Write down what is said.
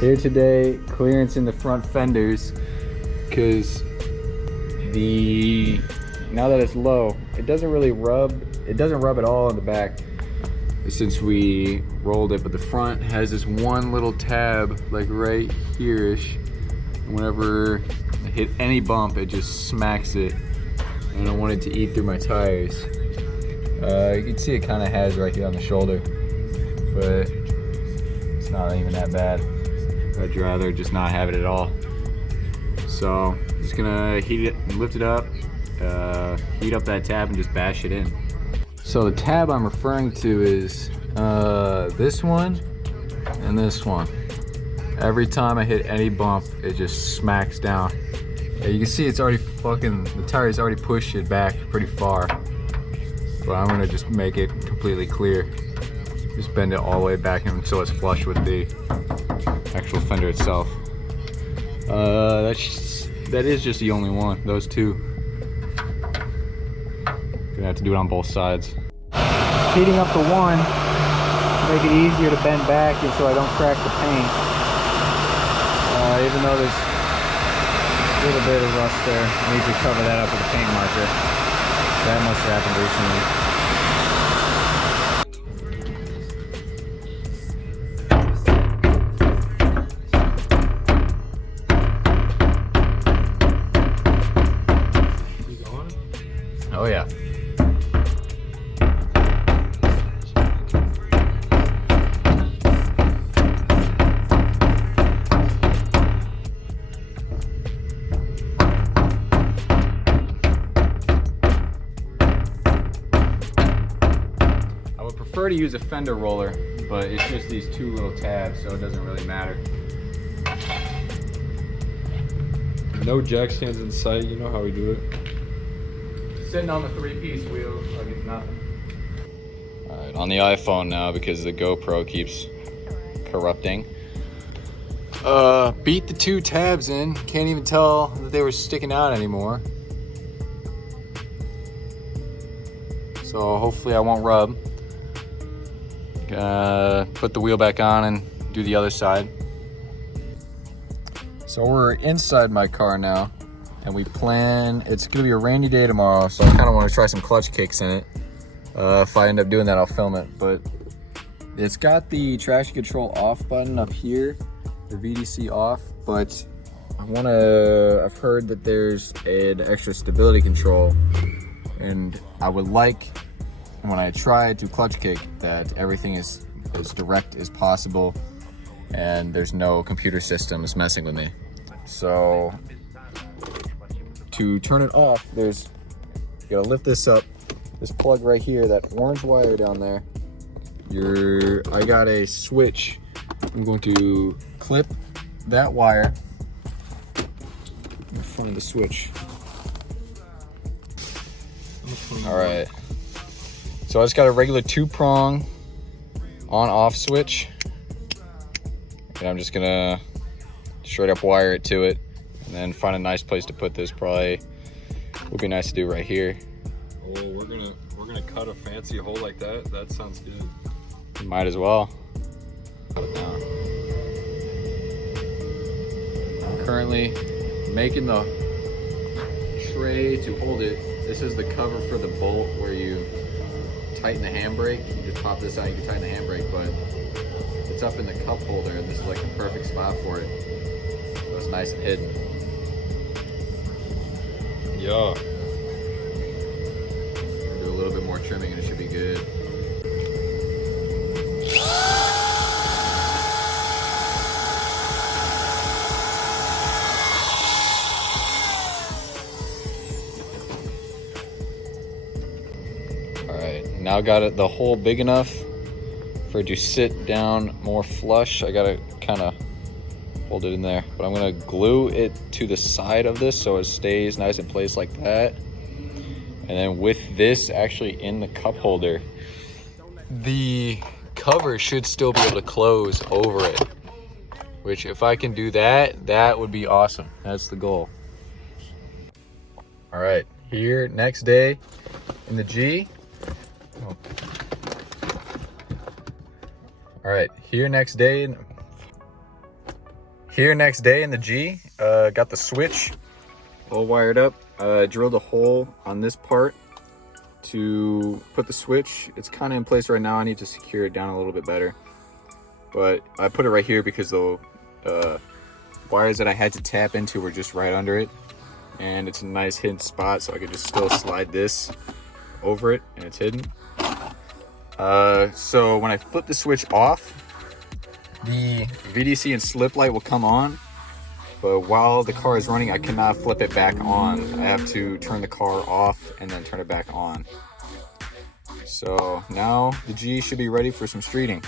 Here today, clearance in the front fenders, because now that it's low, it doesn't really rub. It doesn't rub at all in the back since we rolled it, but the front has this one little tab like right here-ish. And whenever I hit any bump, it just smacks it. And I want it to eat through my tires. You can see it kind of has right here on the shoulder, but it's not even that bad. I'd rather just not have it at all. So I'm just gonna heat it and lift it up, heat up that tab and just bash it in. So the tab I'm referring to is this one and this one. Every time I hit any bump, it just smacks down. You can see it's already the tire's already pushed it back pretty far. But I'm gonna just make it completely clear. Just bend it all the way back until it's flush with the actual fender itself. That is just the only one, those two. Gonna have to do it on both sides. Heating up the one, make it easier to bend back and so I don't crack the paint. Even though there's a little bit of rust there, I need to cover that up with a paint marker. That must have happened recently. Oh yeah. I would prefer to use a fender roller, but it's just these two little tabs, so it doesn't really matter. No jack stands in sight, you know how we do it. Sitting on the 3-piece wheel, I get nothing. All right, on the iPhone now because the GoPro keeps corrupting. Beat the two tabs in. Can't even tell that they were sticking out anymore. So hopefully I won't rub. Put the wheel back on and do the other side. So we're inside my car now. And we plan, it's gonna be a rainy day tomorrow, so I kinda wanna try some clutch kicks in it. If I end up doing that, I'll film it. But it's got the traction control off button up here, the VDC off, but I've heard that there's an extra stability control. And I would like, when I try to clutch kick, that everything is as direct as possible and there's no computer systems messing with me. So, to turn it off, you gotta lift this up, this plug right here, that orange wire down there. I got a switch. I'm going to clip that wire in front of the switch. All right. So I just got a regular 2-prong on-off switch, and I'm just gonna straight up wire it to it. And then find a nice place to put this. Probably would be nice to do right here. Oh, we're gonna cut a fancy hole like that. That sounds good. Might as well. I'm currently making the tray to hold it. This is the cover for the bolt where you tighten the handbrake. You just pop this out, you can tighten the handbrake, but it's up in the cup holder, and this is like the perfect spot for it. So it's nice and hidden. Yeah. Do a little bit more trimming and it should be good. All right, now got it the hole big enough for it to sit down more flush. I gotta kind of hold it in there, but I'm gonna glue it to the side of this so it stays nice in place like that. And then with this actually in the cup holder, the cover should still be able to close over it, which if I can do that, that would be awesome. That's the goal. All right, here, next day in the G. Oh. All right, here next day. Here next day in the G, got the switch all wired up. Drilled a hole on this part to put the switch. It's kind of in place right now. I need to secure it down a little bit better. But I put it right here because the wires that I had to tap into were just right under it. And it's a nice hidden spot, so I could just still slide this over it and it's hidden. So when I flip the switch off, the VDC and slip light will come on, but while the car is running, I cannot flip it back on. I have to turn the car off and then turn it back on. So now the G should be ready for some streeting.